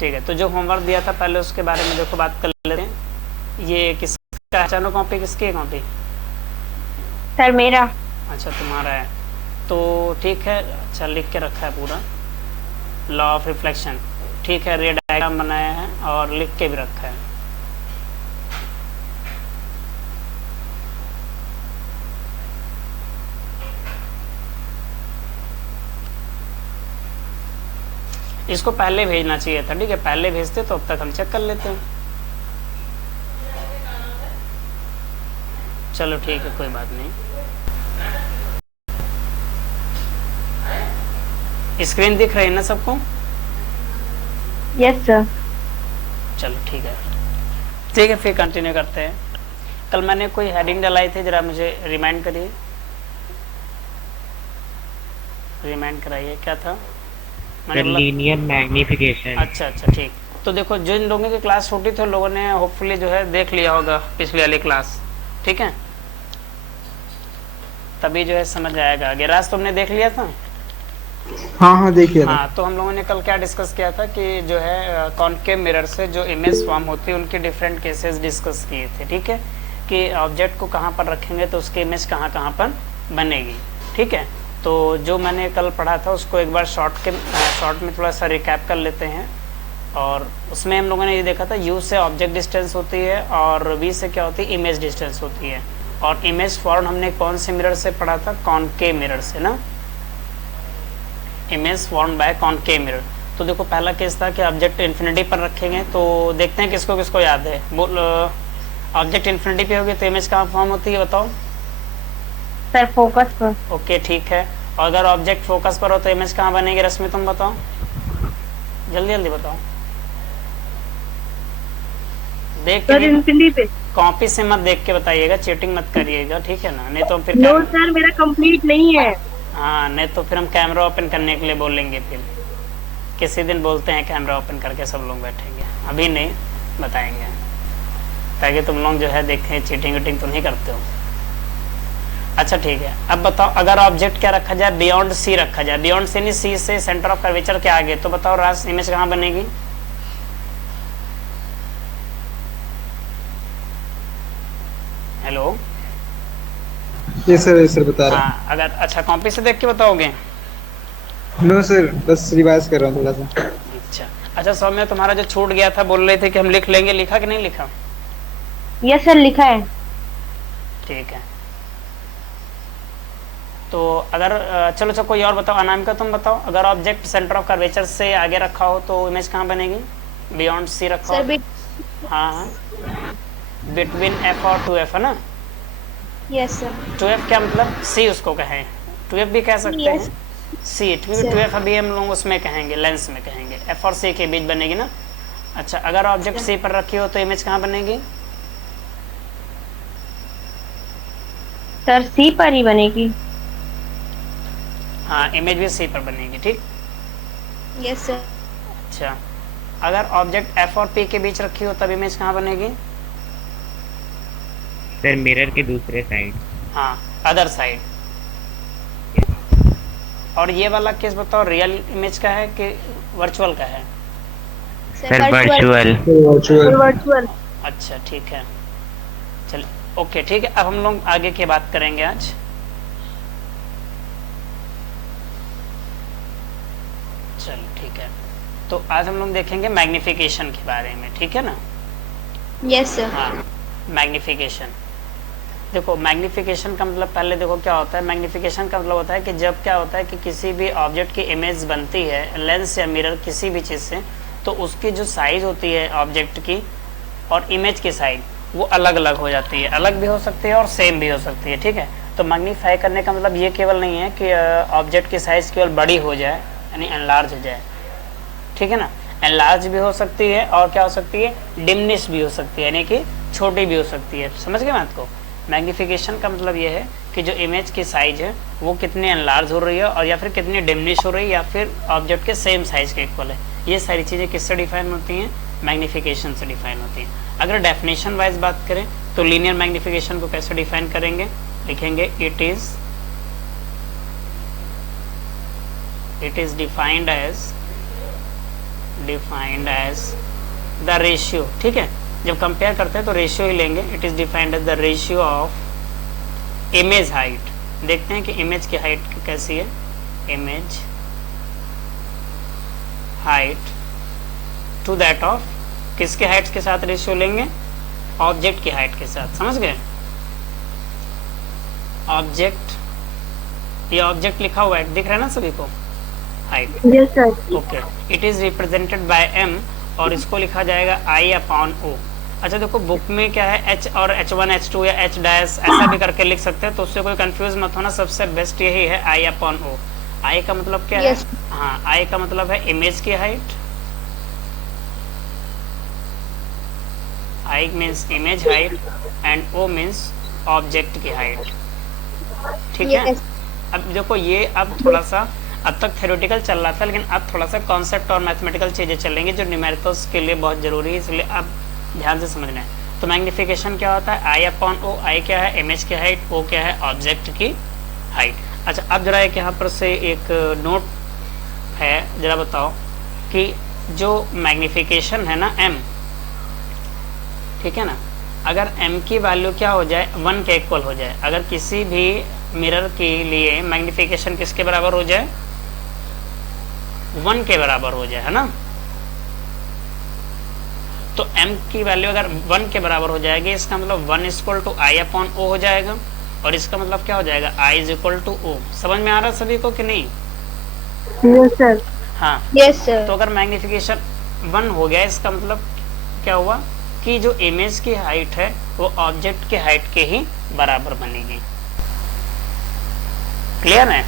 ठीक है, तो जो होमवर्क दिया था पहले उसके बारे में देखो बात कर लेते हैं। ये किसका है, चारों कॉपी किसकी है कॉपी? सर मेरा। अच्छा तुम्हारा है, तो ठीक है। अच्छा लिख के रखा है पूरा, लॉ ऑफ रिफ्लेक्शन, ठीक है, रे डायग्राम बनाया है और लिख के भी रखा है। इसको पहले भेजना चाहिए था, ठीक है, पहले भेजते तो अब तक हम चेक कर लेते हैं। चलो ठीक है, कोई बात नहीं। स्क्रीन दिख रही है ना सबको? Yes sir. चलो ठीक है, ठीक है, फिर कंटिन्यू करते हैं। कल मैंने कोई हेडिंग डलाई थी, जरा मुझे रिमाइंड करिए, रिमाइंड कराइए, क्या था? Linear magnification. अच्छा अच्छा ठीक। तो देखो, जिन लोगों की क्लास छोटी थी उन लोगों ने होपफुली जो है देख लिया होगा पिछली वाली क्लास, ठीक है, तभी जो है समझ आएगा आगे। राज तुमने देख लिया था? हाँ हाँ देखिए था। हाँ, तो हम लोगों ने कल क्या डिस्कस किया था कि जो है कॉनकेव मिरर से जो इमेज फॉर्म होती है उनके डिफरेंट केसेस डिस्कस किए थे, ठीक है, कि ऑब्जेक्ट को कहाँ पर रखेंगे तो उसकी इमेज कहाँ कहाँ पर बनेगी, ठीक है। तो जो मैंने कल पढ़ा था उसको एक बार शॉर्ट में थोड़ा सा रिकैप कर लेते हैं। और उसमें हम लोगों ने ये देखा था, यू से ऑब्जेक्ट डिस्टेंस होती है और वी से क्या होती है, इमेज डिस्टेंस होती है। और इमेज फॉर्म हमने कौन से मिरर से पढ़ा था? कॉनकेव मिरर से ना, image form by concave mirror. तो देखो पहला केस था कि ऑब्जेक्ट इन्फिनिटी पर रखेंगे, तो देखते हैं किसको किसको याद है। ऑब्जेक्ट इन्फिनिटी पे होगी तो इमेज कहाँ फॉर्म होती है बताओ? सर फोकस पर। ओके ठीक है, और अगर ऑब्जेक्ट फोकस पर हो तो इमेज कहाँ बनेगी? रश्मि तुम बताओ, जल्दी जल्दी बताओ, देख के सर इन्फिनिटी पे। कॉपी से मत देख के बताइएगा, चीटिंग मत करिएगा, ठीक है ना, नहीं तो फिर नो सर मेरा कंप्लीट नहीं है। हाँ, नहीं तो फिर हम कैमरा ओपन करने के लिए बोलेंगे, फिर किसी दिन बोलते हैं कैमरा ओपन करके सब लोग बैठेंगे, अभी नहीं बताएंगे, ताकि तुम लोग जो है देखें चीटिंग वीटिंग तो नहीं करते हो। अच्छा ठीक है, अब बताओ अगर ऑब्जेक्ट क्या रखा जाए, बियॉन्ड सी रखा जाए, बियॉन्ड सी नहीं, सी से सेंटर ऑफ कर्वेचर के आगे, तो बताओ राज इमेज कहाँ बनेगी? हेलो? ये सर बता रहा हाँ, अगर अच्छा कॉपी से देख के बताओगे? हूँ। नो सर, बस रिवाइज कर रहा हूँ थोड़ा सा। अच्छा अच्छा, सौम्य तुम्हारा जो छूट गया था, बोल रहे थे कि हम लिख लेंगे, लिखा कि नहीं लिखा? यस सर लिखा है। ठीक है, तो अगर चलो चलो कोई और बताओ, अनामिका तुम बताओ, अगर ऑब्जेक्ट सेंटर ऑफ कर्वेचर से आगे रखा हो तो इमेज कहाँ बनेगी? बियॉन्ड सी रखा हो? हाँ हाँ, बिटवीन एफ और 2f है ना? Yes sir. 2f क्या मतलब? c उसको कहें, 2f भी कह सकते हैं, c, क्योंकि 2f अभी हम लोग उसमें कहेंगे, लेंस में कहेंगे, f और c के बीच बनेगी ना। अच्छा, अगर ऑब्जेक्ट c पर रखी हो तो इमेज कहाँ बनेगी? सर सी पर ही बनेगी। हाँ, इमेज भी c पर बनेगी, ठीक। Yes sir. अच्छा, अगर ऑब्जेक्ट f और p के बीच रखी हो तब इमेज कहाँ बनेगी? सर मिरर के दूसरे साइड। हाँ, अदर साइड। और ये वाला केस बताओ, रियल इमेज का है कि वर्चुअल का है? Sir virtual. वर्चुअल। अच्छा ठीक है, चल ओके ठीक है, अब हम लोग आगे की बात करेंगे आज। चलो ठीक है, तो आज हम लोग देखेंगे मैग्निफिकेशन के बारे में, ठीक है ना? Yes sir. हाँ, मैग्निफिकेशन। देखो मैग्निफिकेशन का मतलब पहले देखो क्या होता है। मैग्निफिकेशन का मतलब होता है कि जब क्या होता है कि किसी भी ऑब्जेक्ट की इमेज बनती है लेंस या मिरर किसी भी चीज़ से, तो उसकी जो साइज होती है ऑब्जेक्ट की और इमेज की साइज वो अलग अलग हो जाती है, अलग भी हो सकती है और सेम भी हो सकती है, ठीक है। तो मैग्नीफाई करने का मतलब ये केवल नहीं है कि ऑब्जेक्ट की साइज केवल बड़ी हो जाए, यानी एनलार्ज हो जाए, ठीक है ना। एनलार्ज भी हो सकती है और क्या हो सकती है, डिमनिश भी हो सकती है, यानी कि छोटी भी हो सकती है। समझ गए बात को? मैग्निफिकेशन का मतलब ये है कि जो इमेज की साइज है वो कितनी एनलार्ज हो रही है और या फिर कितनी डिमनिश हो रही है या फिर ऑब्जेक्ट के सेम साइज के इक्वल है। ये सारी चीज़ें किससे डिफाइन होती हैं? मैग्निफिकेशन से डिफाइन होती हैं। अगर डेफिनेशन वाइज बात करें तो लीनियर मैग्निफिकेशन को कैसे डिफाइन करेंगे? लिखेंगे it is defined as defined as the ratio, ठीक है। जब कंपेयर करते हैं तो रेशियो ही लेंगे। It is defined as the ratio of image height. देखते हैं कि इमेज की हाइट कैसी है। Image height to that of, किसके हाइट के साथ रेशियो लेंगे? ऑब्जेक्ट की हाइट के साथ, समझ गए? ऑब्जेक्ट, ये ऑब्जेक्ट लिखा हुआ है, दिख रहा है ना सभी को? Height, yes sir. Okay. It is represented by M, और इसको लिखा जाएगा आई अपॉन ओ। अच्छा देखो बुक में क्या है, एच और H1 H2 या H डैश ऐसा भी करके लिख सकते हैं, तो उससे कोई कंफ्यूज मत होना। सबसे बेस्ट यही है आई अपॉन ओ। आई का मतलब क्या Yes. है? हाँ, आई का मतलब है इमेज की हाइट। I means image height and O means object की हाइट, ठीक है। Yes. अब देखो ये अब थोड़ा सा, अब तक थ्योरेटिकल चल रहा था, लेकिन अब थोड़ा सा कॉन्सेप्ट और मैथमेटिकल चीजें चलेंगी जो न्यूमेरिकल्स के लिए बहुत जरूरी है, इसलिए अब ध्यान से समझना है। तो मैग्निफिकेशन क्या होता है? आई अपॉन ओ। आई क्या है? इमेज की हाइट। ओ क्या है? ऑब्जेक्ट की हाइट। अच्छा अब जरा एक यहाँ पर से एक नोट है, जरा बताओ कि जो मैग्निफिकेशन है ना m, ठीक है ना, अगर m की वैल्यू क्या हो जाए? 1 के इक्वल हो जाए। अगर किसी भी मिरर के लिए मैग्निफिकेशन किसके बराबर हो जाए? 1 के बराबर हो जाए, है ना। तो m की वैल्यू अगर 1 के बराबर हो जाएगी, इसका मतलब 1 equal to I upon O हो जाएगा, और इसका मतलब क्या हो जाएगा? i is equal to O. समझ में आ रहा है सभी को कि नहीं? Yes sir. हाँ, यस सर। तो अगर मैग्निफिकेशन 1 हो गया, इसका मतलब क्या हुआ कि जो इमेज की हाइट है वो ऑब्जेक्ट की हाइट के ही बराबर बनेगी। क्लियर है?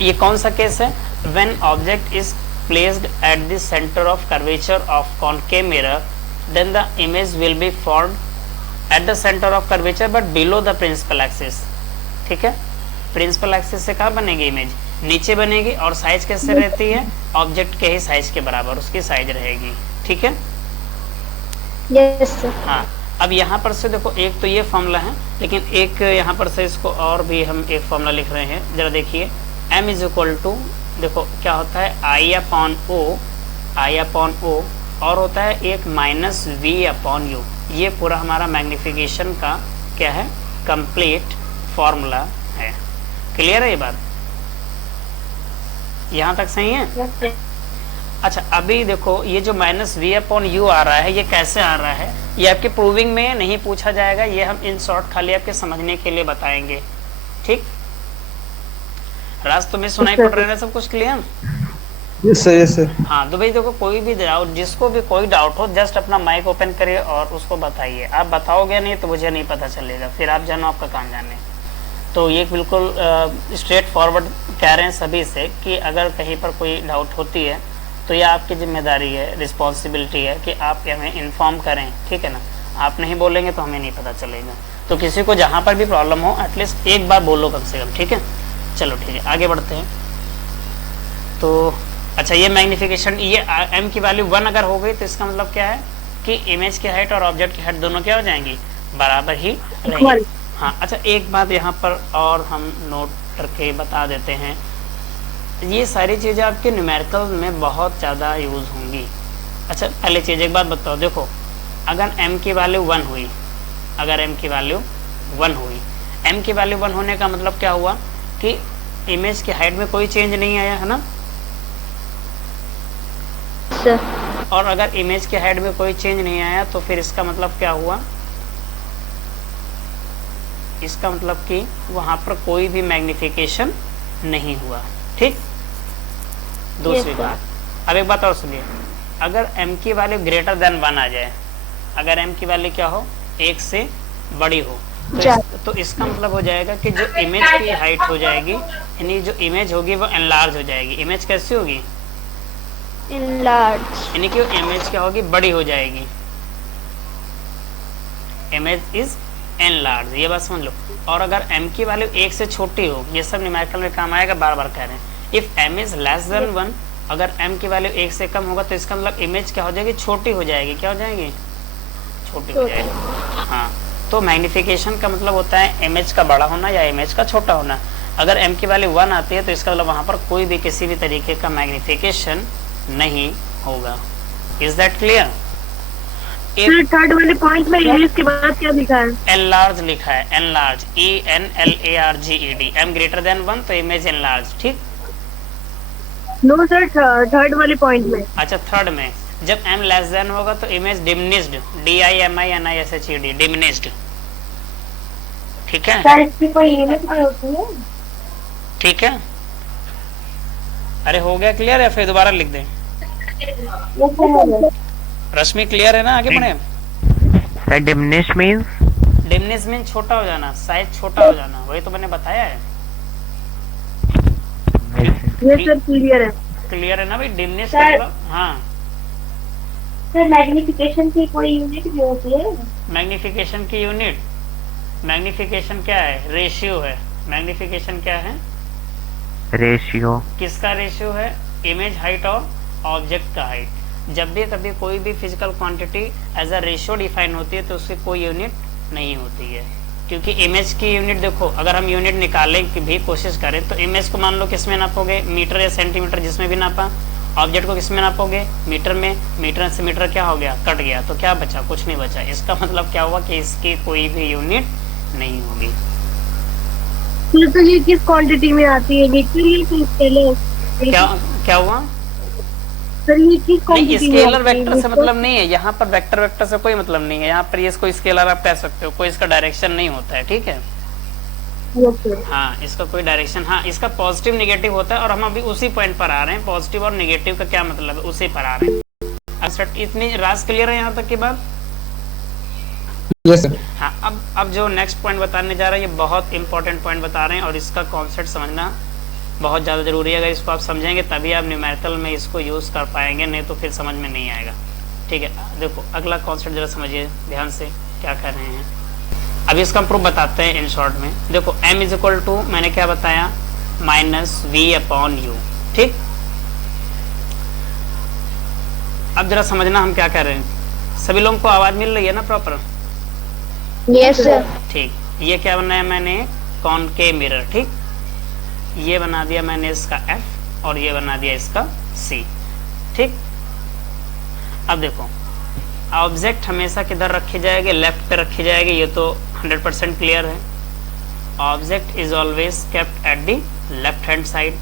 ये कौन सा केस है? When object is placed at the center of curvature of concave mirror, then the image will be formed at the center of curvature but below the principal axis, ठीक है। प्रिंसिपल एक्सिस से कहाँ बनेगी image? नीचे बनेगी, और size कैसे रहती है? ऑब्जेक्ट के ही साइज के बराबर उसकी साइज रहेगी, ठीक है। Yes sir. हाँ, अब यहाँ पर से देखो, एक तो ये फॉर्मूला है, लेकिन एक यहाँ पर से इसको और भी हम एक फॉर्मूला लिख रहे हैं, जरा देखिए। m इज इक्वल टू, देखो क्या होता है? आई अपॉन ओ, आई अपॉन ओ, और होता है एक माइनस v अपॉन यू। ये पूरा हमारा मैग्निफिकेशन का क्या है? कंप्लीट फॉर्मूला है। क्लियर है ये बात? यहाँ तक सही है? Yes sir. अच्छा अभी देखो, ये जो माइनस v अपॉन यू आ रहा है, ये कैसे आ रहा है? ये आपके प्रूविंग में नहीं पूछा जाएगा, ये हम इन शॉर्ट खाली आपके समझने के लिए बताएंगे, ठीक। राज तुम्हें सुनाई पड़ रहा है सब कुछ? Clear? Yes sir, yes sir. हाँ, तो भाई देखो कोई भी डाउट, जिसको भी कोई डाउट हो, जस्ट अपना माइक ओपन करिए और उसको बताइए। आप बताओगे नहीं तो मुझे नहीं पता चलेगा, फिर आप जानो आपका काम जाने। तो ये बिल्कुल स्ट्रेट फॉरवर्ड कह रहे हैं सभी से कि अगर कहीं पर कोई डाउट होती है तो ये आपकी जिम्मेदारी है, रिस्पॉन्सिबिलिटी है कि आप हमें इन्फॉर्म करें, ठीक है ना। आप नहीं बोलेंगे तो हमें नहीं पता चलेगा। तो किसी को जहाँ पर भी प्रॉब्लम हो एटलीस्ट एक बार बोलो कम से कम, ठीक है। चलो ठीक है, आगे बढ़ते हैं। तो अच्छा, ये मैग्निफिकेशन, ये m की वैल्यू 1 अगर हो गई तो इसका मतलब क्या है कि इमेज की हाइट और ऑब्जेक्ट की हाइट दोनों क्या हो जाएंगी? बराबर ही रहेंगी। हाँ, अच्छा एक बात यहाँ पर और हम नोट करके बता देते हैं, ये सारी चीज़ें आपके न्यूमेरिकल में बहुत ज़्यादा यूज़ होंगी। अच्छा पहले चीज़ एक बात बताओ, देखो अगर m की वैल्यू 1 हुई, अगर m की वैल्यू 1 हुई, m की वैल्यू 1 होने का मतलब क्या हुआ कि इमेज की हाइट में कोई चेंज नहीं आया, है ना। सर। और अगर इमेज की हाइट में कोई चेंज नहीं आया तो फिर इसका मतलब क्या हुआ? इसका मतलब कि वहां पर कोई भी मैग्निफिकेशन नहीं हुआ, ठीक। दूसरी बात, अब एक बात और सुनिए, अगर m की वैल्यू ग्रेटर देन 1 आ जाए, अगर m की वैल्यू क्या हो? 1 से बड़ी हो, तो इसका मतलब हो जाएगा कि जो इमेज की हाइट हो जाएगी, यानी जो इमेज होगी वो एनलार्ज हो जाएगी। इमेज कैसी होगी? इनलार्ज। यानी कि इमेज क्या होगी? बड़ी हो जाएगी। इमेज इज एनलार्ज, ये बात समझ लो। और अगर m की वैल्यू 1 से छोटी हो, ये सब न्यूमेरिकल में काम आएगा, बार बार कह रहे हैं। If m is less than 1, अगर m की वैल्यू 1 से कम होगा तो इसका मतलब इमेज क्या हो जाएगी? छोटी हो जाएगी। क्या हो जाएगी? छोटी हो जाएगी। हाँ, तो मैग्निफिकेशन का मतलब होता है इमेज का बड़ा होना या इमेज का छोटा होना। अगर m की वैल्यू 1 आती है तो इसका मतलब वहाँ पर कोई भी किसी भी तरीके का मैग्निफिकेशन नहीं होगा। Is that clear? Sir third वाले पॉइंट में इमेज के बाद क्या लिखा है? एनलार्ज लिखा है, enlarge, ENLARGED, m greater than 1 तो इमेज एनलार्ज, ठीक। नो सर, थर्ड वाले पॉइंट में। अच्छा, थर्ड में जब m लेस देन होगा तो इमेज डिमिनिश्ड, DIMINISHED, डिमिनिश्ड, ठीक है। सर इसकी कोई यूनिट नहीं होती है? ठीक है, अरे हो गया क्लियर, या फिर दोबारा लिख दें? रश्मि क्लियर है ना? आगे बढ़े। Sir diminish means? Diminish mean छोटा हो जाना, साइज छोटा हो जाना, वही तो मैंने बताया है। ये सर क्लियर है। क्लियर है ना भाई? डिमिनिश सर- मतलब, हाँ। सर मैग्निफिकेशन की कोई यूनिट भी होती है? मैग्निफिकेशन की यूनिट, मैग्निफिकेशन क्या है? रेशियो है। मैग्निफिकेशन क्या है? रेशियो। किसका रेशियो है? इमेज हाइट और ऑब्जेक्ट का हाइट। जब भी कभी कोई भी physical quantity as a ratio define होती है तो उसकी कोई यूनिट नहीं होती है, क्योंकि इमेज की यूनिट देखो, अगर हम यूनिट निकालने की भी कोशिश करें तो इमेज को मान लो किस में नापोगे? मीटर या सेंटीमीटर, जिसमें भी नापा। ऑब्जेक्ट को किस में नापोगे? मीटर में। मीटर से मीटर क्या हो गया? कट गया, तो क्या बचा? कुछ नहीं बचा। इसका मतलब क्या हुआ कि इसकी कोई भी यूनिट नहीं होगी। तो ये किस क्वांटिटी में आती है? लिटरली कि स्केलर? क्या हुआ? सर ये किस नहीं, क्वांटिटी में स्केलर आती है? वेक्टर से मतलब नहीं है यहाँ पर, वेक्टर वेक्टर से कोई मतलब नहीं है यहाँ पर। ये इसको स्केलर आप कह सकते हो, कोई इसका डायरेक्शन नहीं होता है, ठीक है। Yes, sir. हाँ, इसका कोई डायरेक्शन, हाँ इसका पॉजिटिव नेगेटिव होता है, और हम अभी उसी पॉइंट पर आ रहे हैं। पॉजिटिव और नेगेटिव का क्या मतलब है, उसी पर आ रहे हैं। अच्छा, इतनी राज क्लियर है यहाँ तक की बात? Yes sir. हाँ, अब जो नेक्स्ट पॉइंट बताने जा रहे हैं, ये बहुत इंपॉर्टेंट पॉइंट बता रहे हैं, और इसका कॉन्सेप्ट समझना बहुत ज़्यादा जरूरी है। अगर इसको आप समझेंगे तभी आप न्यूमेरिकल में इसको यूज़ कर पाएंगे, नहीं तो फिर समझ में नहीं आएगा, ठीक है। देखो अगला कॉन्सेप्ट जरा समझिए ध्यान से, क्या कर रहे हैं। अभी इसका प्रूफ बताते हैं इन शॉर्ट में। देखो m इज इक्वल टू, मैंने क्या बताया, -v/u, ठीक। अब जरा समझना हम क्या कर रहे हैं। सभी लोगों को आवाज मिल रही है ना प्रॉपर? Yes, sir. ठीक। ये क्या बनाया मैंने? कॉनकेव मिरर, ठीक। ये बना दिया मैंने इसका F, और ये बना दिया इसका C, ठीक। अब देखो, ऑब्जेक्ट हमेशा किधर रखी जाएगी? लेफ्ट पे रखी जाएगी, ये तो 100% क्लियर है। Object is always kept at the left hand side.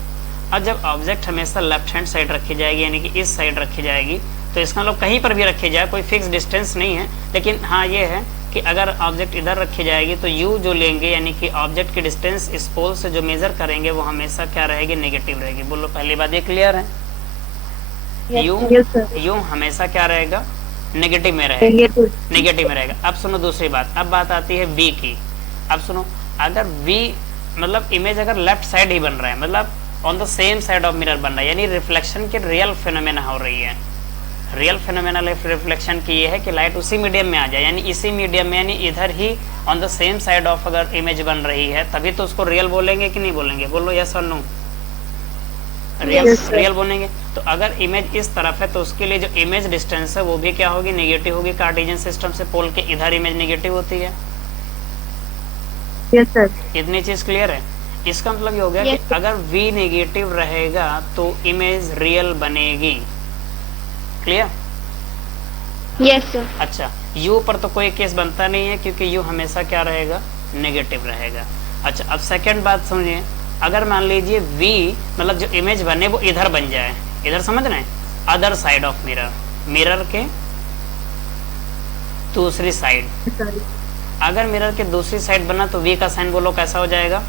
और जब ऑब्जेक्ट हमेशा लेफ्ट हैंड साइड रखी जाएगी, यानी कि इस साइड रखी जाएगी, तो इसका मतलब कहीं पर भी रखी जाए, कोई फिक्स डिस्टेंस नहीं है। लेकिन हाँ ये है कि अगर ऑब्जेक्ट इधर रखी जाएगी तो u जो लेंगे, यानी कि ऑब्जेक्ट की डिस्टेंस इस पोल से जो मेजर करेंगे, वो हमेशा क्या रहेगी? नेगेटिव रहेगी। बोलो पहली बात ये क्लियर है? Yes, sir. u हमेशा क्या रहेगा? नेगेटिव में रहेगा, नेगेटिव में रहेगा। अब सुनो दूसरी बात, अब बात आती है v की। अब सुनो, अगर v मतलब इमेज अगर लेफ्ट साइड ही बन रहा है, मतलब on the same side of mirror बन रहा है, यानी रिफ्लेक्शन की रियल फिनोमेना हो रही है। रियल फिनोमेना रिफ्लेक्शन की ये है कि लाइट उसी मीडियम में आ जाए, यानी इसी मीडियम में, यानी इधर ही on the same side of अगर इमेज बन रही है, तभी तो उसको रियल बोलेंगे कि नहीं बोलेंगे? बोलो यस और नो। रियल बोलेंगे। तो अगर इमेज इस तरफ है तो उसके लिए जो इमेज डिस्टेंस है वो भी क्या होगी? नेगेटिव होगी। कार्टेशियन सिस्टम से पोल के इधर इमेज नेगेटिव होती है। Yes, sir. इतनी चीज क्लियर है? इसका मतलब ये हो गया Yes, कि अगर v नेगेटिव रहेगा तो इमेज रियल बनेगी। क्लियर? Yes, sir. अच्छा, u पर तो कोई केस बनता नहीं है, क्योंकि u हमेशा क्या रहेगा? नेगेटिव रहेगा। अच्छा, अब सेकंड बात समझिए, अगर मान लीजिए v मतलब जो इमेज बने वो इधर बन जाए, इधर समझ रहे हैं, other side of mirror, mirror के दूसरी साइड। Sorry. अगर मिरर के दूसरी साइड बना तो v का साइन बोलो कैसा हो जाएगा?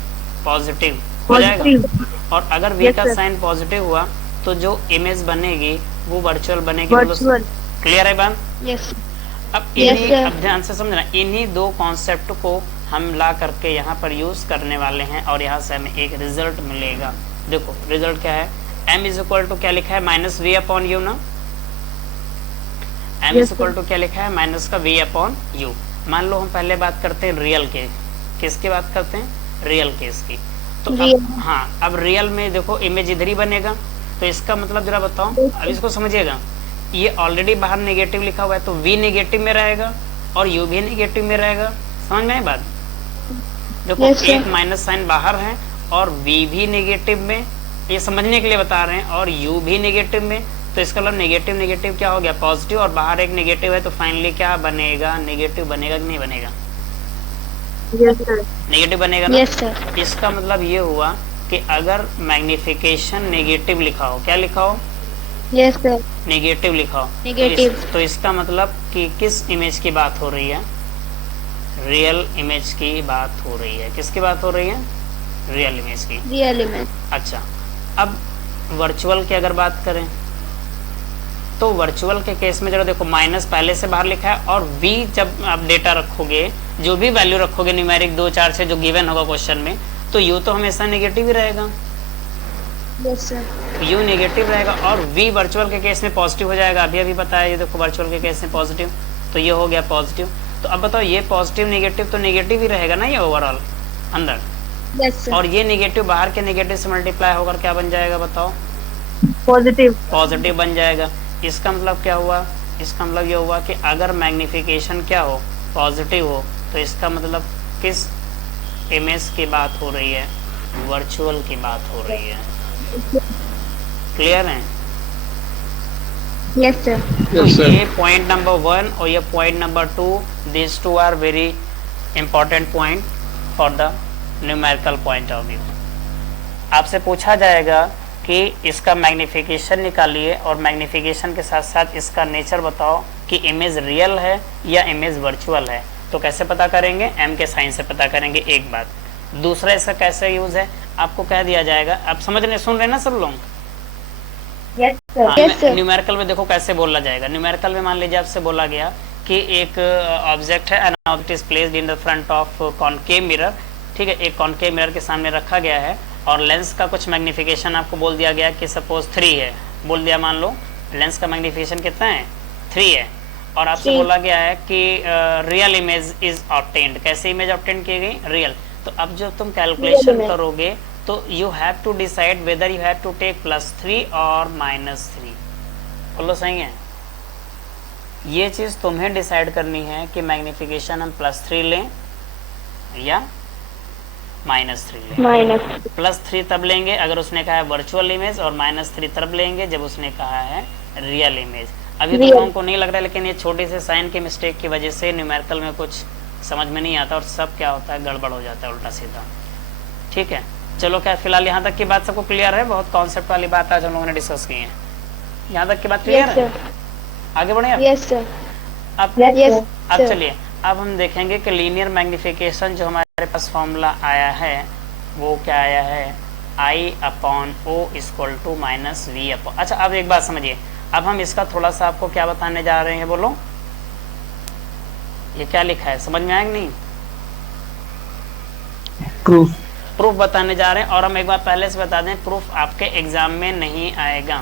पॉजिटिव हो जाएगा। Positive. और अगर v Yes, का sir. साइन पॉजिटिव हुआ तो जो इमेज बनेगी वो वर्चुअल बनेगी। Virtual. क्लियर है बात? Yes. अब Yes, इन्हीं, sir. अब ध्यान से समझना, इन्हीं दो कॉन्सेप्ट को हम ला करके यहाँ पर यूज करने वाले हैं, और यहाँ से हमें एक रिजल्ट मिलेगा। देखो रिजल्ट क्या है? m इज इक्वल टू क्या लिखा है? -v/u ना। m इज इक्वल टू क्या लिखा है? माइनस का v/u। मान लो हम पहले बात करते हैं रियल के, किसकी बात करते हैं? रियल केस की। तो अब हाँ, अब रियल में देखो इमेज इधर ही बनेगा, तो इसका मतलब जरा बताओ, अब इसको समझिएगा। ये ऑलरेडी बाहर नेगेटिव लिखा हुआ है, तो v नेगेटिव में रहेगा और u भी नेगेटिव में रहेगा। समझ में आई बात? देखो एक माइनस साइन बाहर है और v भी नेगेटिव में, ये समझने के लिए बता रहे हैं, और u भी नेगेटिव में, तो इसका मतलब नेगेटिव नेगेटिव क्या हो गया पॉजिटिव, और बाहर एक नेगेटिव है तो फाइनली क्या बनेगा, नेगेटिव बनेगा कि नहीं बनेगा, यस सर। नेगेटिव बनेगा ना। Yes sir. इसका मतलब ये हुआ कि अगर मैग्निफिकेशन नेगेटिव लिखा हो, क्या लिखा हो, यस सर। नेगेटिव लिखा हो, नेगेटिव। तो इसका मतलब कि किस इमेज की बात हो रही है, रियल इमेज की बात हो रही है। किसकी बात हो रही है, रियल इमेज की। Real image. अच्छा, अब वर्चुअल की अगर बात करें तो वर्चुअल के केस में जरा देखो माइनस पहले से बाहर लिखा है, और v जब आप डेटा रखोगे, जो भी वैल्यू रखोगे न्यूमेरिक 2 4 6 जो गिवन होगा क्वेश्चन में, तो u तो हमेशा नेगेटिव ही रहेगा, यस सर। u नेगेटिव रहेगा, और v वर्चुअल के केस में पॉजिटिव हो जाएगा। अभी बताया ये देखो वर्चुअल के केस में पॉजिटिव, तो ये हो गया पॉजिटिव। तो अब बताओ ये पॉजिटिव नेगेटिव तो नेगेटिव ही रहेगा ना ये ओवरऑल अंदर, यस सर। और ये नेगेटिव बाहर के नेगेटिव से मल्टीप्लाई होकर क्या बन जाएगा बताओ, पॉजिटिव। पॉजिटिव बन जाएगा। इसका मतलब क्या हुआ, इसका मतलब ये हुआ कि अगर मैग्निफिकेशन क्या हो, पॉजिटिव हो, तो इसका मतलब किस इमेज की बात हो रही है, वर्चुअल की बात हो रही है। क्लियर है। Yes sir. तो ये पॉइंट नंबर 1 और ये point number 2, this two are very important point for the numerical point of view. आपसे पूछा जाएगा कि इसका मैग्निफिकेशन निकालिए और मैग्निफिकेशन के साथ साथ इसका नेचर बताओ कि इमेज रियल है या इमेज वर्चुअल है। तो कैसे पता करेंगे, एम के साइन से पता करेंगे, एक बात। दूसरा इसका कैसे यूज है आपको कह दिया जाएगा, आप समझ रहे सुन रहे ना सब लोग। Yes sir. न्यूमेरिकल में देखो कैसे बोला जाएगा। न्यूमेरिकल में मान लीजिए आपसे बोला गया कि एक ऑब्जेक्ट है, an object is placed in the front of concave mirror, ठीक है, एक कॉनकेव मिरर के सामने रखा गया है, और लेंस का कुछ मैग्निफिकेशन आपको बोल दिया गया कि सपोज 3 है, बोल दिया मान लो लेंस का मैग्निफिकेशन कितना है 3 है, और आपसे बोला गया है कि रियल इमेज इज ऑब्टेन्ड। कैसे इमेज ऑब्टेन्ड की गई, रियल। तो अब जब तुम कैलकुलेशन करोगे तो you have to decide whether you have to take +3 और -3। बोलो सही है, ये चीज तुम्हें डिसाइड करनी है कि मैग्निफिकेशन हम +3 लें या -3 लें। +3 तब लेंगे अगर उसने कहा है वर्चुअल इमेज, और -3 तब लेंगे जब उसने कहा है रियल इमेज। अभी तो लोगों को नहीं लग रहा है, लेकिन ये छोटी से साइन की मिस्टेक की वजह से न्यूमेरिकल में कुछ समझ में नहीं आता और सब क्या होता है गड़बड़ हो जाता है उल्टा सीधा। ठीक है, चलो क्या फिलहाल यहाँ तक की बात सबको क्लियर है। बहुत कॉन्सेप्ट वाली बात आज हम लोगों ने डिस्कस की है, यहाँ तक की बात क्लियर है। आगे बढ़े आप। Yes sir. अब चलिए अब हम देखेंगे कि लीनियर मैग्निफिकेशन जो हमारे पास फॉर्मूला आया है वो क्या आया है, I/O = -V/। अच्छा अब एक बात समझिए, अब हम इसका थोड़ा सा आपको क्या बताने जा रहे हैं, बोलो ये क्या लिखा है, समझ में आया कि नहीं। प्रूफ बताने जा रहे हैं, और हम एक बार पहले से बता दें प्रूफ आपके एग्जाम में नहीं आएगा,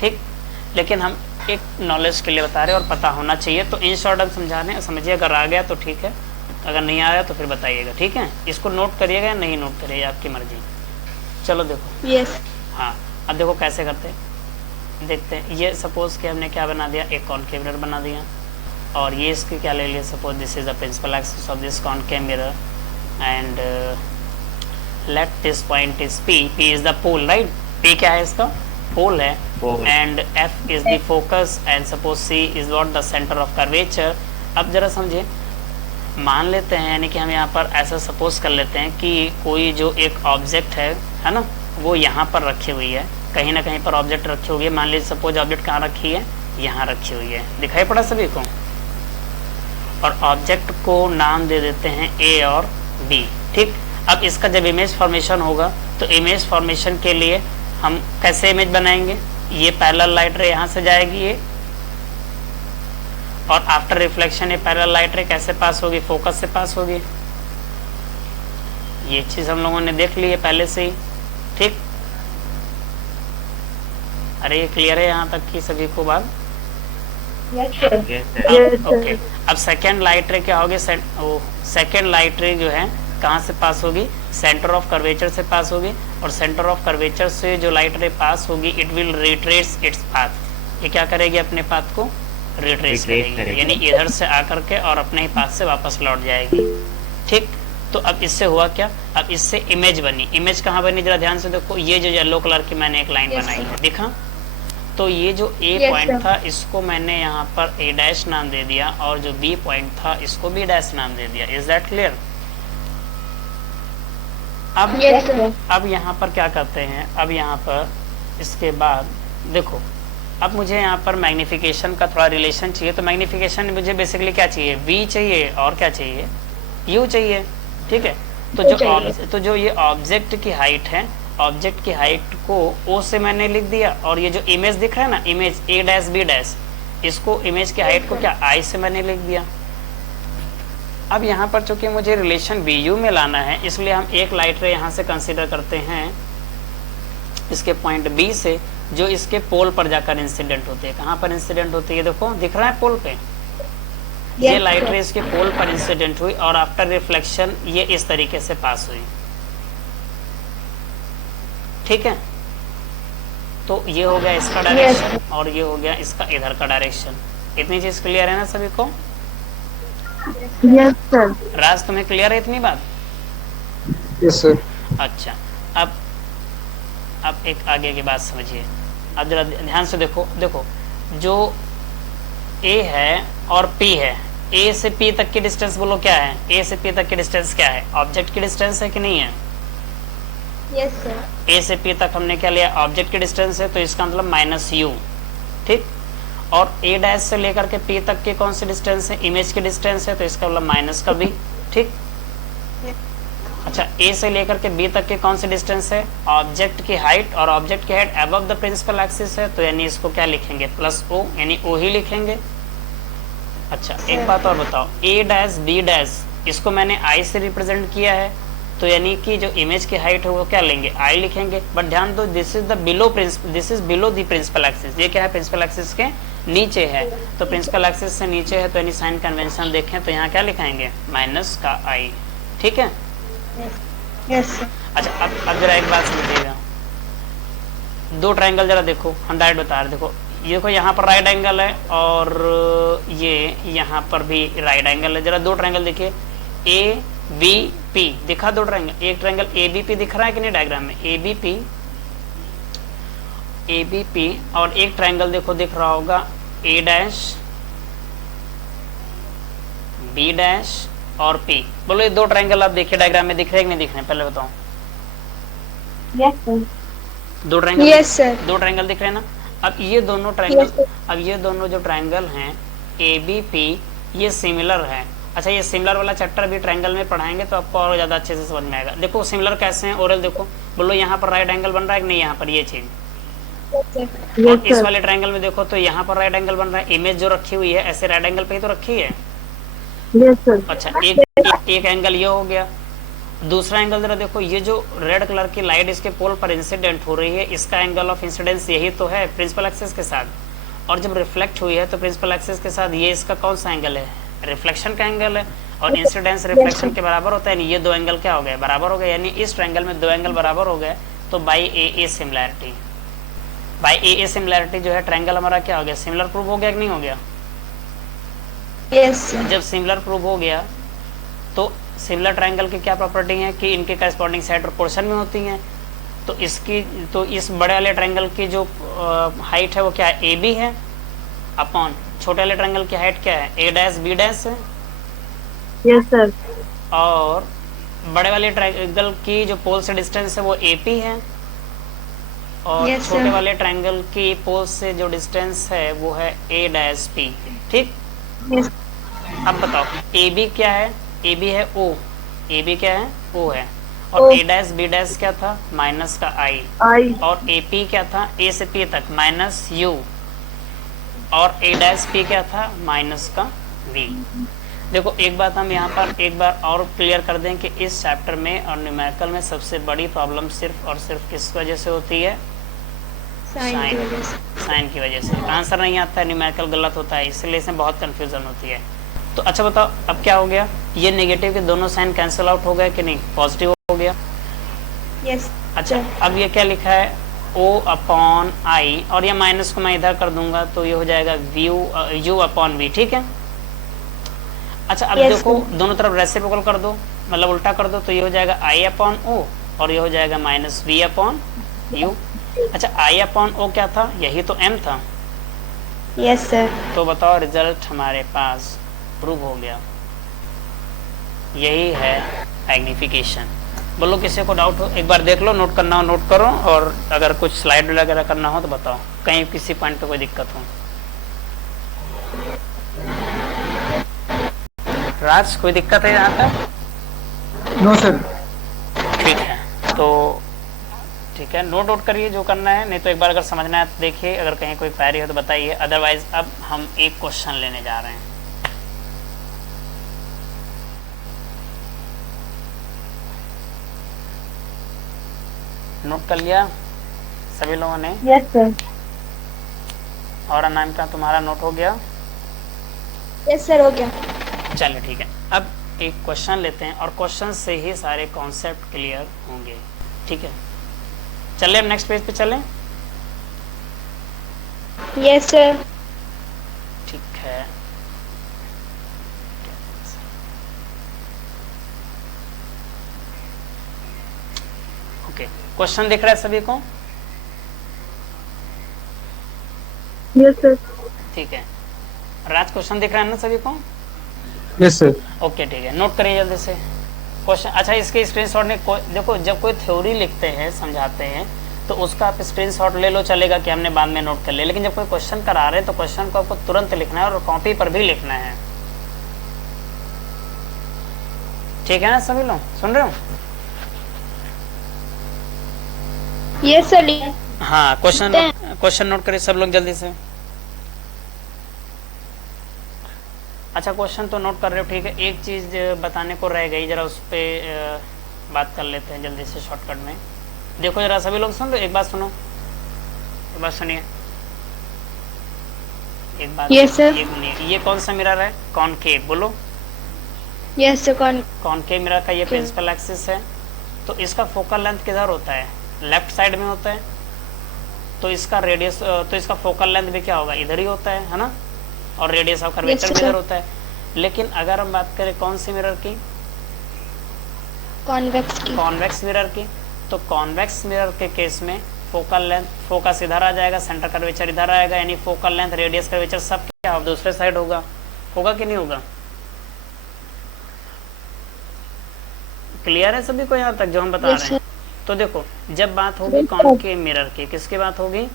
ठीक, लेकिन हम एक नॉलेज के लिए बता रहे हैं और पता होना चाहिए। तो इन शॉर्ट हम समझा रहे हैं, समझिए, अगर आ गया तो ठीक है, अगर नहीं आया तो फिर बताइएगा, ठीक है। इसको नोट करिएगा या नहीं नोट करिएगा, आपकी मर्जी। चलो देखो, यस। हाँ अब देखो कैसे करते हैं, देखते हैं। ये सपोज कि हमने क्या बना दिया, एक कॉनकेव मिरर बना दिया, और ये इसकी क्या ले लिया, suppose this is the principal axis of this concave mirror, and let this point is P is the pole, right. P क्या है, इसका पोल है, and F is the focus, and suppose C is what, the centre of curvature. अब जरा समझिए, मान लेते हैं, यानी कि हम यहाँ पर ऐसा सपोज कर लेते हैं कि कोई जो एक ऑब्जेक्ट है ना, वो यहाँ पर रखी हुई है, कहीं ना कहीं पर ऑब्जेक्ट रखी हुई है। मान लीजिए सपोज ऑब्जेक्ट कहाँ रखी है, यहाँ रखी हुई है, दिखाई पड़ा सभी को। और ऑब्जेक्ट को नाम दे देते हैं A और B, ठीक। अब इसका जब इमेज फॉर्मेशन होगा तो इमेज फॉर्मेशन के लिए हम कैसे इमेज बनाएंगे, ये पैरेलल लाइट रे यहाँ से जाएगी ये, और आफ्टर रिफ्लेक्शन ये पैरेलल लाइट रे कैसे पास होगी, फोकस से पास होगी। ये चीज हम लोगों ने देख ली है पहले से ही, ठीक। अरे ये क्लियर है यहाँ तक की सभी को बात। ओके, अब सेकेंड लाइट रे क्या होगी, सेकेंड लाइट रे जो है कहाँ से पास होगी, सेंटर ऑफ कर्वेचर से पास होगी, और सेंटर ऑफ कर्वेचर से जो लाइट रे पास होगी it will retrace its path. ये क्या करेगी, अपने पाथ को रिट्रेस करेगी, यानी इधर से आकर के और अपने ही पाथ से वापस लौट जाएगी, ठीक। तो अब इससे हुआ क्या, अब इससे इमेज बनी। इमेज कहाँ बनी, जरा ध्यान से देखो, ये जो येलो कलर की मैंने एक लाइन बनाई है, दिखा, तो ये जो ए Yes, पॉइंट sir. था इसको मैंने यहाँ पर ए डैश नाम दे दिया और जो बी पॉइंट था इसको बी डैश नाम दे दिया। Is that clear? अब Yes, sir. अब यहाँ पर क्या करते हैं, अब यहाँ पर इसके बाद देखो, अब मुझे यहाँ पर मैग्निफिकेशन का थोड़ा रिलेशन चाहिए। तो मैग्निफिकेशन मुझे बेसिकली क्या चाहिए, v चाहिए और क्या चाहिए, u चाहिए। ठीक है, तो जो ये ऑब्जेक्ट की हाइट है, ऑब्जेक्ट की हाइट को o से मैंने लिख दिया, और ये जो इमेज दिख रहा है ना, image a dash b dash, इसको इमेज की हाइट को क्या i से मैंने लिख दिया। अब यहाँ पर चूंकि मुझे रिलेशन बी यू में लाना है, इसलिए हम एक लाइट रे यहाँ से कंसीडर करते हैं इसके पॉइंट बी से, जो इसके पोल पर जाकर इंसिडेंट होती है। कहाँ पर इंसिडेंट होती है, देखो दिख रहा है पोल पे, ये लाइट रे इसके पोल पर इंसिडेंट हुई और आफ्टर रिफ्लेक्शन ये इस तरीके से पास हुई। ठीक है, तो ये हो गया इसका डायरेक्शन और ये हो गया इसका इधर का डायरेक्शन। इतनी चीज क्लियर है ना सभी को? Yes, sir. राज तुम्हें क्लियर है इतनी बात? Yes sir. अच्छा, अब एक आगे की बात समझिए। अब जरा ध्यान से देखो, जो A है और P है, A से P तक की डिस्टेंस बोलो क्या है, A से P तक की डिस्टेंस क्या है, ऑब्जेक्ट की डिस्टेंस है कि नहीं है? Yes, sir. A से P तक हमने क्या लिया, ऑब्जेक्ट की डिस्टेंस है, तो इसका मतलब माइनस u। ठीक, और A डैश से लेकर के P तक की कौन सी डिस्टेंस है, इमेज की डिस्टेंस है, तो इसका मतलब माइनस का v। ठीक, अच्छा, A से लेकर के B तक की कौन सी डिस्टेंस है, ऑब्जेक्ट की हाइट, और ऑब्जेक्ट की height above the principal axis है, तो यानी इसको क्या लिखेंगे, प्लस o, यानी o ही लिखेंगे। अच्छा, एक बात और बताओ, A डैश B डैश इसको मैंने I से रिप्रेजेंट किया है, तो यानी कि जो इमेज की हाइट है वो क्या लेंगे, I लिखेंगे। बट ध्यान दो, this is below the principal axis. ये क्या है, प्रिंसिपल एक्सिस के नीचे है, तो प्रिंसिपल एक्सिस से नीचे है, तो यानी साइन कन्वेंशन देखें तो यहाँ क्या लिखाएंगे, माइनस का I। ठीक है, Yes, sir. अच्छा अब जरा एक बात समझिएगा, दो ट्रायंगल जरा देखो, हम डायरेक्ट बता रहे, देखो ये देखो यहाँ पर राइट एंगल है और ये यहाँ पर भी राइट एंगल है। जरा दो ट्रायंगल देखिए, ए बी पी दिखा, दो ट्रायंगल, एक ट्रायंगल ए बी पी दिख रहा है कि नहीं डायग्राम में, ए बी पी, और एक ट्रायंगल देखो दिख रहा होगा ए डैश बी डैश और P। बोलो ये दो ट्रायंगल आप देखिए डायग्राम में दिख रहे हैं कि नहीं दिख रहे हैं, पहले बताओ। Yes, sir. दो ट्रायंगल, Yes, sir. दो ट्रायंगल दिख रहे हैं ना। अब ये दोनों ट्रायंगल, Yes, sir. अब ये दोनों जो ट्रायंगल हैं ABP, ये सिमिलर है। अच्छा, ये सिमिलर वाला चैप्टर भी ट्रायंगल में पढ़ाएंगे तो आपको और ज़्यादा अच्छे से समझ में आएगा। देखो सिमिलर कैसे हैं, ओरल देखो, बोलो यहाँ पर राइट एंगल बन रहा है कि नहीं, यहाँ पर ये चीज़, Yes, और इस sir. वाले ट्रायंगल में देखो तो यहाँ पर राइट एंगल बन रहा है, इमेज जो रखी हुई है ऐसे राइट एंगल पे ही तो रखी है। Yes, sir. अच्छा, एक एंगल ये हो गया। दूसरा एंगल जरा देखो, ये जो रेड कलर की लाइट इसके पोल पर इंसिडेंट हो रही है, इसका एंगल ऑफ इंसिडेंस यही तो है प्रिंसिपल एक्सिस के साथ, और जब रिफ्लेक्ट हुई है तो प्रिंसिपल एक्सिस के साथ ये इसका कौन सा एंगल है, रिफ्लेक्शन का एंगल है, और इंसिडेंस रिफ्लेक्शन के बराबर होता है। ये दो एंगल क्या हो गए, बराबर हो गए, यानी इस ट्रायंगल में दो एंगल बराबर हो गए, तो by A similarity, by A similarity जो है ट्रायंगल हमारा क्या हो गया, सिमिलर प्रूव हो गया कि नहीं हो गया। Yes, sir. जब सिमिलर प्रूव हो गया तो सिमिलर ट्रायंगल की क्या प्रॉपर्टी है कि इनके करस्पॉन्डिंग साइड प्रोपोर्शन में होती हैं, तो इसकी, तो इस बड़े वाले ट्रायंगल की जो हाइट है वो क्या है, ए बी है, अपॉन छोटे वाले ट्रायंगल की हाइट क्या है, ए डैश बी डैश है, Yes, sir. और बड़े वाले ट्रायंगल की जो पोल से डिस्टेंस है वो ए पी है, और Yes, छोटे sir. वाले ट्रायंगल की पोल से जो डिस्टेंस है वो है ए डैश पी। ठीक, Yes. अब बताओ ए बी क्या है, ए बी है ओ, ए बी क्या है, ओ है, और O. ए डैश बी डैश क्या था, माइनस का आई, I. और ए पी क्या था, ए से पी तक माइनस यू, और ए डैश पी क्या था, माइनस का वी। देखो एक बात हम यहाँ पर एक बार और क्लियर कर दें कि इस चैप्टर में और न्यूमेरिकल में सबसे बड़ी प्रॉब्लम सिर्फ और सिर्फ किस वजह से होती है, Sign की वजह से. साइन की वजह से। आंसर नहीं आता है, न्यूमेरिकल गलत होता है, इसलिए इसमें बहुत कंफ्यूजन होती है। तो अच्छा बताओ अब क्या हो गया, ये नेगेटिव के दोनों साइन कैंसिल आउट हो गए कि नहीं, पॉजिटिव हो गया। Yes. अच्छा, अब ये क्या लिखा है, O अपॉन आई, और ये माइनस को मैं इधर कर दूंगा तो ये हो जाएगा U अपॉन V। ठीक है, अच्छा अब Yes, देखो sir. दोनों तरफ रेसिप्रोकल कर दो, मतलब उल्टा कर दो, तो ये हो जाएगा I अपॉन O, और ये हो जाएगा माइनस V अपॉन U। अच्छा आई अपॉन ओ क्या था, यही तो m था। Yes sir. तो बताओ रिजल्ट हमारे पास प्रूव हो गया, यही है मैग्निफिकेशन। बोलो किसी को डाउट हो, एक बार देख लो, नोट करना हो नोट करो, और अगर कुछ स्लाइड वगैरह करना हो तो बताओ, कहीं किसी पॉइंट पे कोई दिक्कत हो। राज कोई दिक्कत है यहाँ तक? No sir. ठीक है, तो ठीक है, नोट आउट करिए जो करना है, नहीं तो एक बार अगर समझना है तो देखिए, अगर कहीं कोई क्वेरी हो तो बताइए, अदरवाइज अब हम एक क्वेश्चन लेने जा रहे हैं। नोट कर लिया सभी लोगों ने? Yes sir. और अनामिका तुम्हारा नोट हो गया? यस सर, हो गया। चलिए ठीक है, अब एक क्वेश्चन लेते हैं और क्वेश्चन से ही सारे कॉन्सेप्ट क्लियर होंगे। ठीक है, चलिए अब नेक्स्ट पेज पे चलें। Yes sir. ठीक है, ओके, क्वेश्चन दिख रहा है सभी को? Yes sir. ठीक है, राज क्वेश्चन दिख रहा है ना सभी को? Yes sir. ओके ठीक है, नोट करिए जल्दी से क्वेश्चन। अच्छा, इसके स्क्रीनशॉट ने देखो, जब कोई थ्योरी लिखते हैं समझाते हैं तो उसका आप स्क्रीनशॉट ले लो, चलेगा कि हमने बाद में नोट कर लिया, लेकिन जब कोई क्वेश्चन करा रहे हैं तो क्वेश्चन को आपको तुरंत लिखना है और कॉपी पर भी लिखना है। ठीक है ना सभी लोग, सुन रहे हो? Yes sir. हाँ, क्वेश्चन नोट करिए सब लोग जल्दी से। अच्छा, क्वेश्चन तो नोट कर रहे हो, ठीक है। एक चीज बताने को रह गई, जरा उस पर बात कर लेते हैं जल्दी से शॉर्टकट में। देखो जरा सभी लोग सुन रहे, एक बात सुनो, एक बात सुनिए, एक बात। Yes, sir. ये कौन सा मिरर है? कॉनकेव, बोलो। Yes sir. कॉनकेव मिरर का ये प्रिंसिपल एक्सिस है, तो इसका फोकल लेंथ किधर होता है? लेफ्ट साइड में होता है, तो इसका रेडियस, तो इसका फोकल लेंथ भी क्या होगा? इधर ही होता है ना, और रेडियस ऑफ कर्वेचर भी इधर होता है। लेकिन अगर हम बात करें कौन सी मिरर की? कॉन्वेक्स की। कॉन्वेक्स मिरर की, तो कॉन्वेक्स मिरर के केस में फोकल लेंथ, फोकस इधर आ जाएगा, सेंटर कर्वेचर इधर आएगा, यानी फोकल लेंथ, रेडियस, कर्वेचर सब क्या दूसरे साइड होगा। होगा कि नहीं होगा? क्लियर है सभी को यहाँ तक जो हम बता रहे हैं? तो देखो, जब बात होगी कॉनकेव मिरर की, किसकी बात होगी?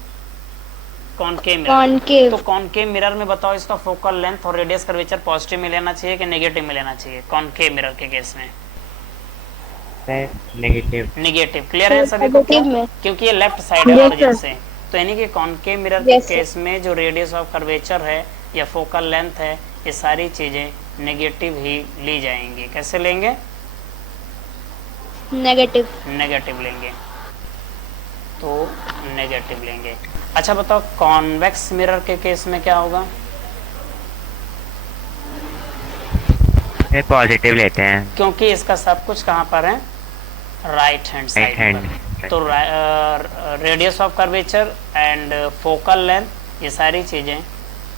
Concave mirror. तो कॉनकेव मिरर में बताओ, इसका फोकल लेंथ और रेडियस कर्वेचर पॉजिटिव में लेना चाहिए कि नेगेटिव में लेना चाहिए? कॉनकेव मिरर के केस में नेगेटिव। नेगेटिव। क्लियर है सभी को? क्योंकि ये लेफ्ट साइड है ऑरिजिन से, तो यानी कि कॉनकेव मिरर के केस में जो रेडियस ऑफ कर्वेचर है या फोकल लेंथ है, ये सारी चीजें नेगेटिव ही ली जाएंगी। कैसे लेंगे? नेगेटिव। नेगेटिव लेंगे, तो नेगेटिव लेंगे। अच्छा बताओ, कॉन्वेक्स मिरर के केस में क्या होगा? पॉजिटिव लेते हैं, क्योंकि इसका सब कुछ कहाँ पर है? राइट हैंड साइड पर। तो radius of curvature and focal length, ये सारी चीजें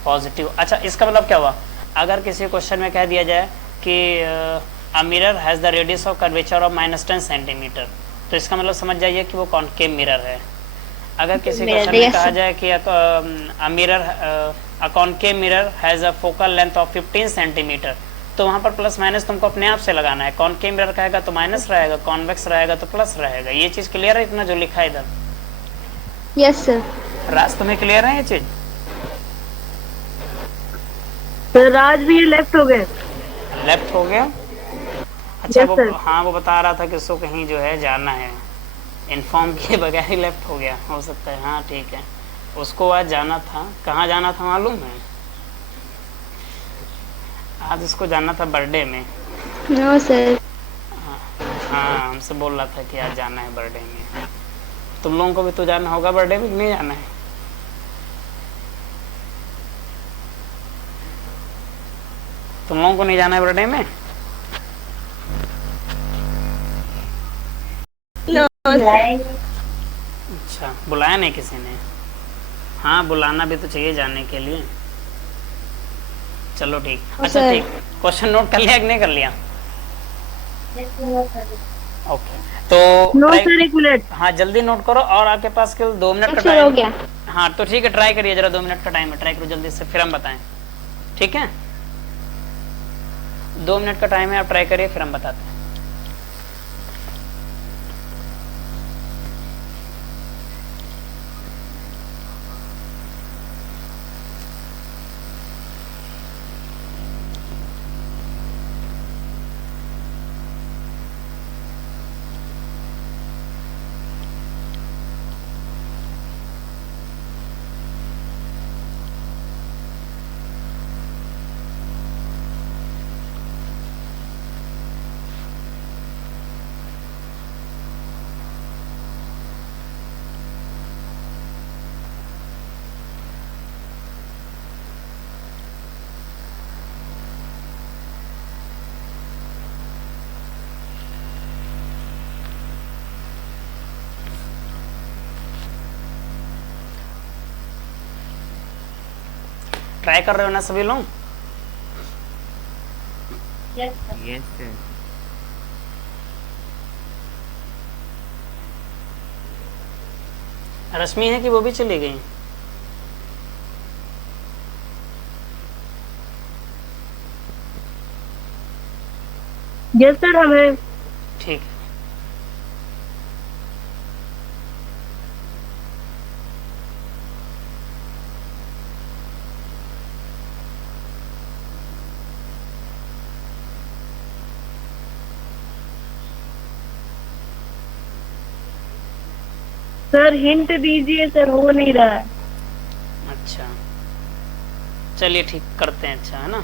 पॉजिटिव। अच्छा, इसका मतलब क्या हुआ? अगर किसी क्वेश्चन में कह दिया जाए कि a mirror has the radius of curvature of -10 centimetre, तो इसका मतलब समझ जाइए कि वो कॉनकेव मिरर है। अगर किसी क्वेश्चन में कहा जाए कि a concave mirror has a focal length of 15 centimetre, तो वहाँ पर प्लस माइनस तुमको अपने आप से लगाना है। कॉनकेव मिरर कहेगा तो माइनस रहेगा, कॉन्वेक्स रहेगा तो प्लस रहेगा। ये चीज क्लियर है इतना जो लिखा है इधर? Yes sir. राज तुम्हें क्लियर है ये चीज? तो राज भी लेफ्ट हो गए। लेफ्ट हो गया। अच्छा वो, हाँ वो बता रहा था कि उसको कहीं जो है जाना है, इन्फॉर्म किए बगैर ही लेफ्ट हो गया, हो सकता है। हाँ ठीक है, उसको आज जाना था। कहाँ जाना था मालूम है? आज उसको जाना था बर्थडे में। No sir. हाँ, हमसे बोल रहा था कि आज जाना है बर्थडे में। तुम लोगों को भी तो जाना होगा बर्थडे में, नहीं जाना है? तुम लोगों को नहीं जाना है बर्थडे में? अच्छा, बुलाया नहीं किसी ने? हाँ, बुलाना भी तो चाहिए जाने के लिए। चलो ठीक। अच्छा ठीक, क्वेश्चन नोट कर लिया कि नहीं कर लिया? ओके। तो नो try- सर, 1 मिनट। हाँ जल्दी नोट करो, और आपके पास केवल 2 मिनट का सर हो टाइम। गया। हाँ तो ठीक है, ट्राई करिए जरा, 2 मिनट का टाइम है, ट्राई करो जल्दी से, फिर हम बताएं। ठीक है, 2 मिनट का टाइम है, आप ट्राई करिए, फिर हम बताते हैं। ट्राई कर रहे हो ना सभी लोग? Yes sir. रश्मि है कि वो भी चली गई? यस सर, हमें। ठीक है। सर हिंट दीजिए सर, हो नहीं रहा है। अच्छा चलिए ठीक करते हैं, अच्छा है ना।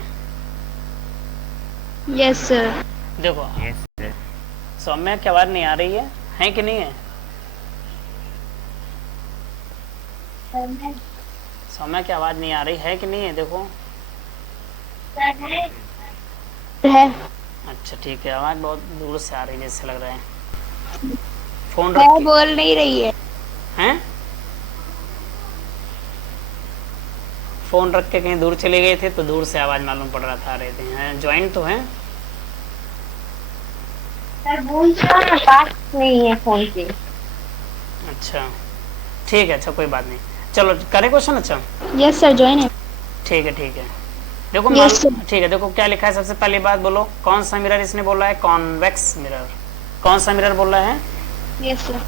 Yes sir. देखो यस सर। सौम्या की आवाज नहीं आ रही है कि नहीं है? सौम्या की आवाज नहीं आ रही है कि नहीं है? देखो है। अच्छा ठीक है, आवाज बहुत दूर से आ रही है जैसे लग रहा है। फोन है, रख बोल नहीं रही है। हैं? फोन रख के कहीं दूर चले गए थे तो दूर से आवाज मालूम पड़ रहा था, आ रहे थे। हैं ज्वाइन तो है? सर बोल रहा पास नहीं है फोन के। अच्छा ठीक है, अच्छा कोई बात नहीं, चलो करे क्वेश्चन। अच्छा यस सर, ज्वाइन है। ठीक है ठीक है। देखो Yes, sir. ठीक है, देखो क्या लिखा है। सबसे पहली बात बोलो, कौन सा मिरर इसने बोला है? Convex mirror. कौन सा मिरर बोला है? Yes sir.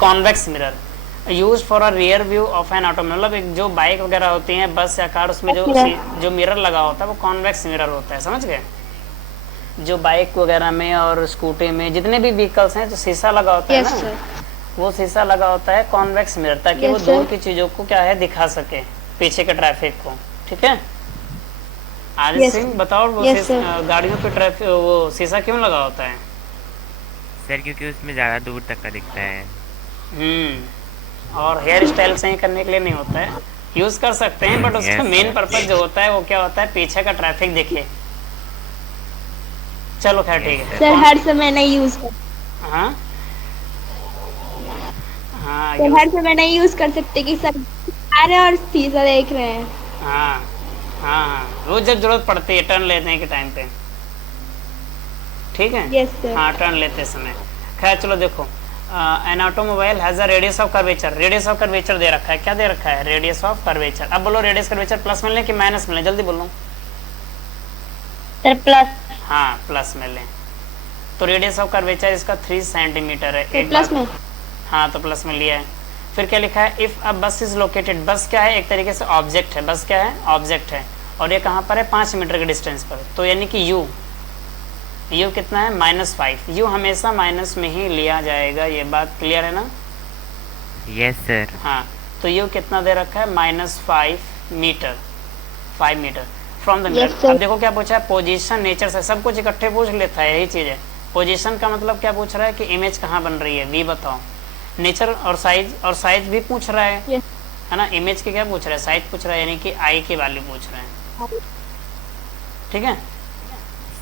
Convex mirror use for a rear view of N auto, मतलब एक जो बाइक वगैरह होती है, बस या कार, उसमें जो मिरर लगा होता है वो कॉन्वेक्स मिरर होता है, समझ गए? जो बाइक वगैरह में और स्कूटी में जितने भी व्हीकल्स हैं, जो शीशा लगा होता है यस ना, सर। वो शीशा लगा होता है कॉन्वेक्स मिरर, ताकि Yes, वो sir. दूर की चीजों को क्या है दिखा सके, पीछे के ट्रैफिक को। ठीक है, आदित्य Yes, सिंह बताओ, वो Yes, sir. गाड़ियों पे ट्रैफिक वो शीशा क्यों लगा होता है? सर क्योंकि उसमें ज़्यादा दूर तक का दिखता है। और हेयर स्टाइल सही करने के लिए नहीं होता है, यूज कर सकते हैं, बट उसका Yes, मेन sir. पर्पज जो होता है वो क्या होता है, पीछे का ट्रैफिक दिखे। चलो खैर ठीक है। सर हर समय नहीं यूज कर हाँ हाँ सर हर समय नहीं यूज कर सकते कि सर आ रहे हैं और शीशा देख रहे हैं। हाँ हाँ, रोज जब जरूरत पड़ती है टर्न लेने के टाइम पे। ठीक है। Yes, sir. हाँ टर्न लेते समय। खैर चलो देखो, an automobile has a radius of curvature. Radius of curvature दे रखा है, क्या दे रखा है? Radius of curvature. अब बोलो रेडियस कर्वेचर प्लस में लें कि माइनस में लें, जल्दी बोलो। Sir plus. हाँ प्लस में लें। तो रेडियस ऑफ कर्वेचर इसका 3 सेंटीमीटर है। एक प्लस बात- में। हाँ तो प्लस में लिया है। फिर क्या लिखा है? इफ अ बस इज लोकेटेड, बस क्या है? एक तरीके से ऑब्जेक्ट है। बस क्या है? ऑब्जेक्ट है। और ये कहाँ पर है? 5 मीटर के डिस्टेंस पर। तो यानी कि यू कितना है? -5। यू हमेशा माइनस में ही लिया जाएगा, ये बात क्लियर है ना? Yes sir. हाँ तो यू कितना दे रखा है? -5 metre, 5 metre from the mirror. Yes, sir. अब देखो क्या पूछा है? पोजीशन, नेचर से सब कुछ इकट्ठे पूछ लेता है, यही चीज़ है। पोजीशन का मतलब क्या पूछ रहा है कि इमेज कहाँ बन रही है, वी बताओ। नेचर और साइज भी पूछ रहा है, Yes. है ना? इमेज की क्या पूछ रहा है? साइज पूछ रहा है, यानी कि आई की वैल्यू पूछ रहा है। ठीक है।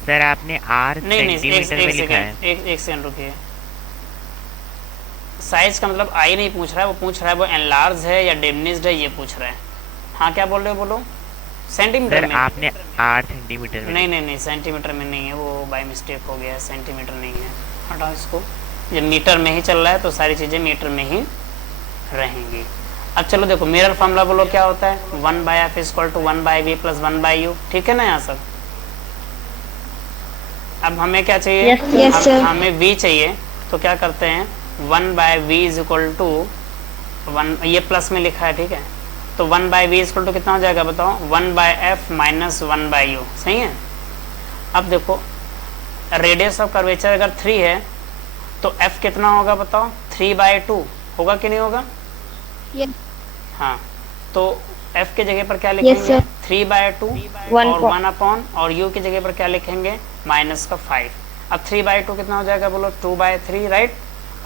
सर आपने आर नहीं एक सेंटीमीटर में लिखा है। सेकंड, एक सेकंड रुकिए। साइज का मतलब आई नहीं पूछ रहा है, वो पूछ रहा है वो एनलार्ज है या डिमिनिश्ड है, ये पूछ रहा है। हाँ क्या बोल रहे हो, बोलो। सेंटीमीटर सर में? आपने 8 सेंटीमीटर में नहीं सेंटीमीटर में नहीं है, वो बाय मिस्टेक हो गया है, सेंटीमीटर नहीं है, हटाओ इसको। जब मीटर में ही चल रहा है तो सारी चीज़ें मीटर में ही रहेंगी। अब चलो देखो मिरर फॉर्मूला बोलो क्या होता है, 1/f equal to 1/v plus 1/u, ठीक है ना यहाँ सब। अब हमें क्या चाहिए, Yes, sir. हमें v चाहिए, तो क्या करते हैं 1/v इज इक्वल टू 1, ये प्लस में लिखा है, ठीक है, तो 1/v इक्वल टू कितना हो जाएगा बताओ, 1/f माइनस 1/u, सही है। अब देखो रेडियस ऑफ कर्वेचर अगर 3 है तो f कितना होगा बताओ, 3/2 होगा कि नहीं होगा। Yes. हाँ, तो f के जगह पर क्या लिखेंगे, 3/2 और 1 अपॉन, और u की जगह पर क्या लिखेंगे, माइनस का 5। अब 3/2 कितना हो जाएगा बोलो, 2/3, राइट,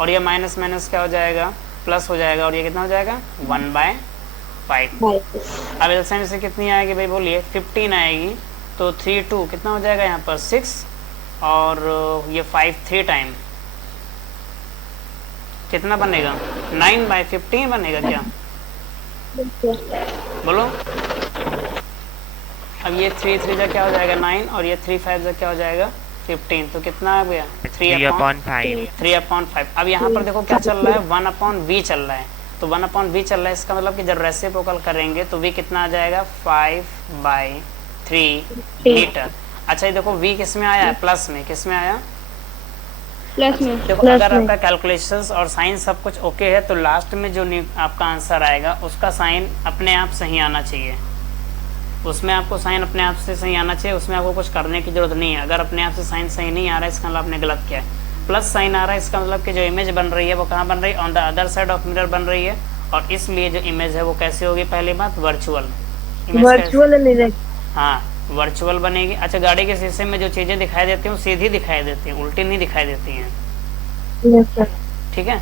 और ये माइनस माइनस क्या हो जाएगा, प्लस हो जाएगा, और ये कितना हो जाएगा 1/5। अब एलसीएम से कितनी आएगी भाई बोलिए, 15 आएगी, तो 3 2 कितना हो जाएगा यहाँ पर 6, और ये 5 3 टाइम कितना बनेगा, 9/15 बनेगा क्या, बोलो। अब ये 3 3 जा क्या हो जाएगा 9, और ये 3 5 जा क्या हो जाएगा 15, तो कितना आ गया 3/5। 3/5। अब यहाँ पर देखो क्या चल रहा है, 1/v चल रहा है, तो 1/v चल रहा है, इसका मतलब कि जब रेसिप्रोकल करेंगे तो v कितना आ जाएगा 5/3 मीटर। अच्छा ये देखो v किस में आया है, प्लस में, किस में आया, प्लस में। देखो अगर आपका कैलकुलेशंस और साइन सब कुछ ओके है तो लास्ट में जो आपका आंसर आएगा उसका साइन अपने आप सही आना चाहिए, उसमें आपको साइन अपने आप से सही आना चाहिए, उसमें आपको कुछ करने की जरूरत नहीं है। अगर अपने आप से साइन सही नहीं आ रहा है इसका मतलब आपने गलत किया है। प्लस साइन आ रहा है इसका मतलब कि जो इमेज बन रही है वो कहाँ बन रही है, on the other side of mirror बन रही है, और इसलिए जो इमेज है वो कैसे होगी, पहली बात वर्चुअल, हाँ वर्चुअल बनेगी। अच्छा गाड़ी के शीशे में जो चीज़ें दिखाई देती हैं वो सीधी दिखाई देती हैं, उल्टी नहीं दिखाई देती हैं, ठीक है।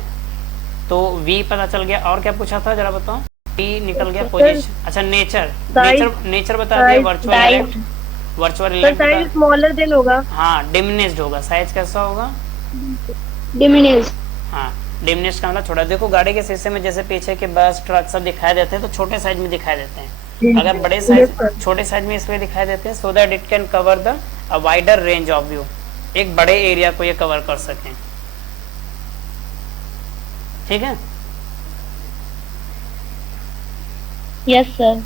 तो v पता चल गया, और क्या पूछा था जरा बताओ, v निकल गया पोजीशन। अच्छा नेचर बता दिया, वर्चुअल इलेक्ट्रिक स्मॉलर देन होगा, हाँ डिमिनिश्ड होगा, साइज कैसा होगा, डिमिनिश। हाँ डिमिनिश्ड का मतलब छोटा। देखो गाड़ी के शीशे में जैसे पीछे के बस ट्रक सब दिखाई देते हैं तो छोटे साइज में दिखाई देते हैं, अगर बड़े साइज छोटे साइज में इसलिए दिखाई देते हैं so that it can cover the a wider range of view, एक बड़े एरिया को ये कवर कर सकें, ठीक है। Yes sir.